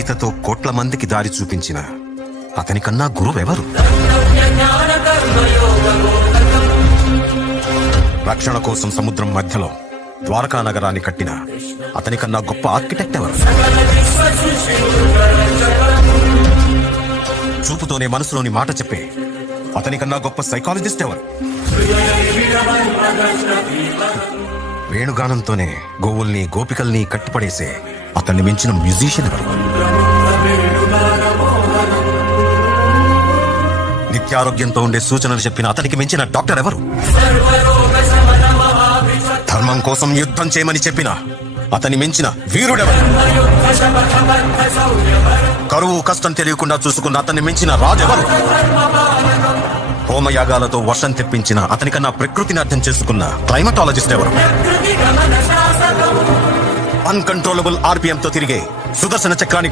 గీతతో కోట్ల మందికి దారి చూపించిన అతనికన్నా గురువెవరు? రక్షణ కోసం సముద్రం మధ్యలో ద్వారకా నగరాన్ని కట్టిన అతనికన్నా గొప్ప ఆర్కిటెక్ట్ ఎవరు? చూపుతోనే మనసులోని మాట చెప్పే అతనికన్నా గొప్ప సైకాలజిస్ట్ ఎవరు? వేణుగానంతోనే గోవుల్ని గోపికల్ని కట్టిపడేసే అతన్ని మించిన మ్యూజిషియన్ ఎవరు? నిత్యారోగ్యంతో ఉండే సూచనలు చెప్పిన అతనికి మించిన డాక్టర్ ఎవరు? ధర్మం కోసం యుద్ధం చేయమని చెప్పిన అతని మించిన వీరుడెవరు? కరువు కష్టం తెలియకుండా చూసుకున్న అతన్ని మించిన రాజెవరు? హోమయాగాలతో వర్షం తెప్పించిన అతనికన్నా ప్రకృతిని అర్థం చేసుకున్న క్లైమటాలజిస్ట్ ఎవరు? అన్కంట్రోలబుల్ ఆర్పిఎం తో తిరిగే సుదర్శన చక్రాన్ని